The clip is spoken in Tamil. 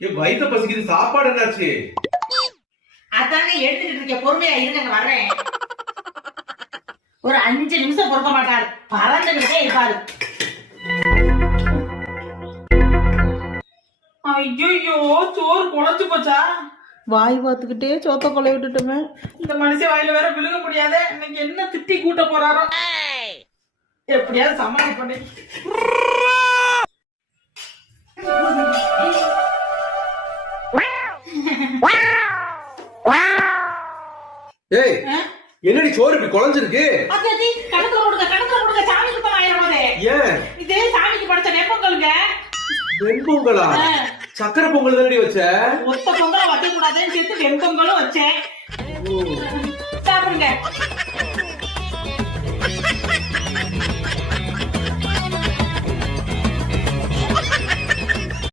வயிற்ற பசிக்குது, சாப்பாடு என்னாச்சு? அதாங்க எடுத்துக்கிட்டு இருக்கேன், பொறுமையா இருங்க, வர்றேன். ஒரு 5 நிமிஷம் பொறுக்க மாட்டாரு, பறந்துகிட்டே இருப்பாரு. ஐயோ, சோறு குழஞ்சு போச்சா? வாய் பார்த்துக்கிட்டே சோத்த கொலை விட்டுட்டுமே. இந்த மனுஷன் வாயில வேற விழுக முடியாத. இன்னைக்கு என்ன திட்டி கூட்ட போறாரோ? எப்படியாவது சமாளி பண்ணி. ஏய், என்னடி சோறு இப்படி குழஞ்சிருக்கு? கணக்குல கொடுங்க, சாமி சுத்தம் ஆயிரமாதே. ஏன்? இதே சாமிக்கு படைச்ச வெப்பங்களுங்க. வெண்பொங்கலா? சக்கரை பொங்கல் தானடி வச்ச? ஒத்த பொங்கலை வைக்க கூடாதுன்னு சேர்த்து வெண்பொங்கலும் வச்சேன். சாப்பிடுங்க.